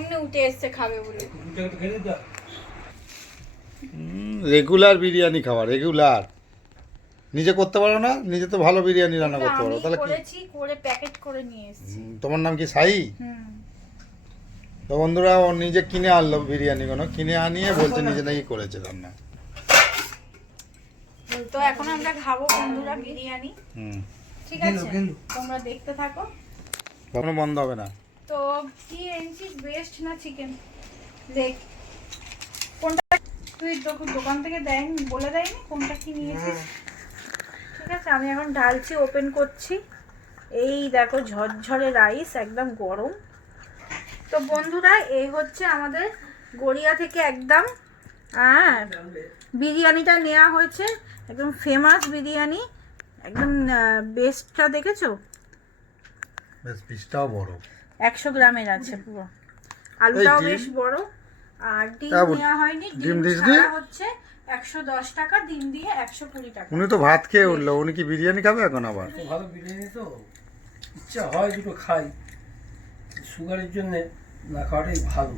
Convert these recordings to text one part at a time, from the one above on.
অমনি উঠে এসছে খাবে বলে। রেগুলার বিরিয়ানি খাওয়া, রেগুলার। নিজে করতে পারো না? নিজে তো ভালো বিরিয়ানি রান্না ওটা করতে পারো, আমি তাহলে কি? করেছি, করে প্যাকেট করে নিয়ে এসেছি। তোমার নাম কি সাই? হুম। তো বন্ধুরা, ও নিজে কিনে আনলো বিরিয়ানি, কোনো কিনে আনিয়ে বলছে নিজে নাকি করেছে রান্না। তো এখন আমরা খাবো বন্ধুরা বিরিয়ানি। ঠিক আছে, তোমরা দেখতে থাকো। কখনো বন্ধ হবে না। তো কি এনেছিস, বেস্ট না চিকেন? দেখ কোনটা তুই দোকান থেকে দেয়নি, বলে দেয়নি কোনটা কি নিয়েছিস। ঠিক আছে, আমি এখন ঢালছি, ওপেন করছি। এই দেখো ঝরঝরে রাইস, একদম গরম। তো বন্ধুরা, এই হচ্ছে আমাদের গড়িয়া থেকে একদম বিরিয়ানিটা নেওয়া হয়েছে, একদম ফেমাস বিরিয়ানি, একদম বেস্টটা দেখেছো? বেশ পিসটাও বড়, 100 গ্রামের আছে পুরো। আলুটাও বেশ বড়। আর ডিম নেওয়া হয়নি, ডিম ছাড়া হচ্ছে 110 টাকা, ডিম দিয়ে 120 টাকা। উনি তো ভাত খেয়ে উঠলো, উনি কি বিরিয়ানি খাবে এখন আবার? ভালো বিরিয়ানি তো ইচ্ছা হয় দুটো খাই, সুগারের জন্য না খাওয়াটাই ভালো।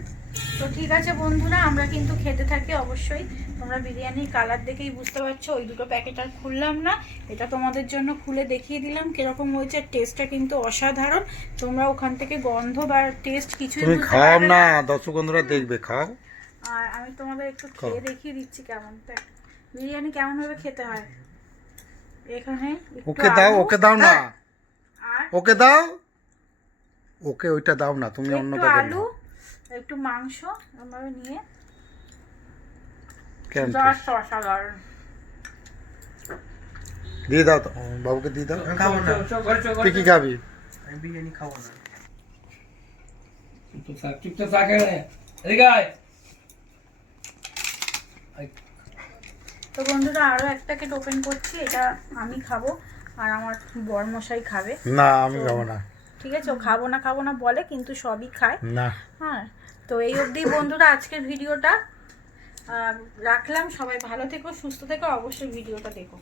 তো ঠিক আছে বন্ধুরা, আমরা কিন্তু খেতে থাকি অবশ্যই। তোমরা বিরিয়ানির কালার দেখেই বুঝতে পারছো, ওই দুটো প্যাকেট আর খুললাম না, এটা তোমাদের জন্য খুলে দেখিয়ে দিলাম কিরকম হয়েছে। টেস্টটা কিন্তু অসাধারণ। তোমরা ওখান থেকে গন্ধ বা টেস্ট কিছুই তুমি বুঝতে খাও পারবে না, দর্শক বন্ধুরা দেখবে, খাও। আর আমি তোমাদের একটু খেয়ে দেখিয়ে দিচ্ছি কেমন বিরিয়ানি কেমন ভাবে খেতে হয়। এখানে ওকে দাও, ওকে দাও না, আর ওকে দাও, ওকে ওইটা দাও না, তুমি অন্য একটু প্যাকেট আলু, নাও। একটু মাংস এভাবে নিয়ে কেন জাস্ট অসাধারণ। দিয়ে দাও তো, বাবুকে দিয়ে দাও। খাবো না, তুই কি খাবি? আমি বিরিয়ানি খাবো না। চুপচাপ থাক, এদিকে আয়। তো বন্ধুরা, আরো এক প্যাকেট ওপেন করছি, এটা আমি খাবো আর আমার বরমশাই খাবে। না, আমি খাবো না। ঠিক আছে, ও খাবো না বলে, কিন্তু সবই খায়। না। হ্যাঁ, তো এই অবধি বন্ধুরা আজকের ভিডিওটা রাখলাম। সবাই ভালো থেকো, সুস্থ থেকো, অবশ্যই ভিডিওটা দেখো।